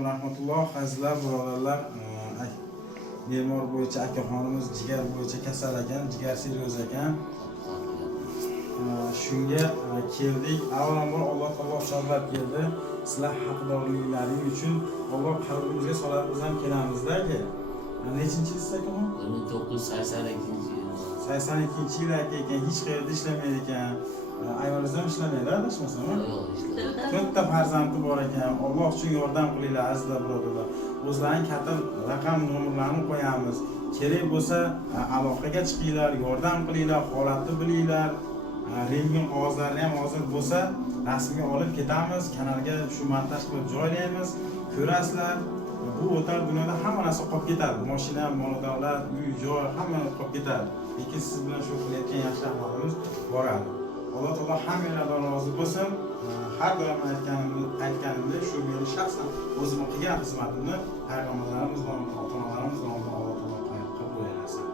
Rahmatulloh azizlar birodarlar, bemor bo'yicha akaxonimiz jigar bo'yicha kasal ekan, jigar sirroz ekan. Shunga keldik. Avvalambor Alloh taolo sabab keldi. Sizlar haqdorliklaring uchun Alloh qalbimizga soladi, biz ham kelamizda-ki. Nechinchi yil akaxon? 1982 yil. 82 yil ekan, hech qayerda ishlamaydi ekan. Ayolingiz ham ishlamaydi, adashmasam. Yo'q, ishlamaydi. To'rtta farzandi bor ekan. Alloh uchun yordam qilinglar azizlar birodarlar. O'zlarining katta raqam nomerlarini qo'yamiz. Kerak bo'lsa aloqaga chiqinglar, yordam qilinglar, holatni bilinglar. Rentgen qog'ozlarini ham hozir bo'lsa rasmga olib ketamiz, kanalga shu montaj qilib joylaymiz. Ko'rasizlar. Bu o'tar dunyoda hamma narsa qolib ketadi. Mashina, mol-davlat, uy, joy, hamma qolib ketadi. Lekin siz bilan shu qilayotgan yaxshi amalimiz boradi. Alloh taolo hammanglardan rozi bo'lsin. Har doim aytganimdek, shu meni shaxsan o'zim qilgan xizmatimni payg'ambarlarimiz nomidan, ota-onalarimiz nomidan Alloh taolo qabul qilsin.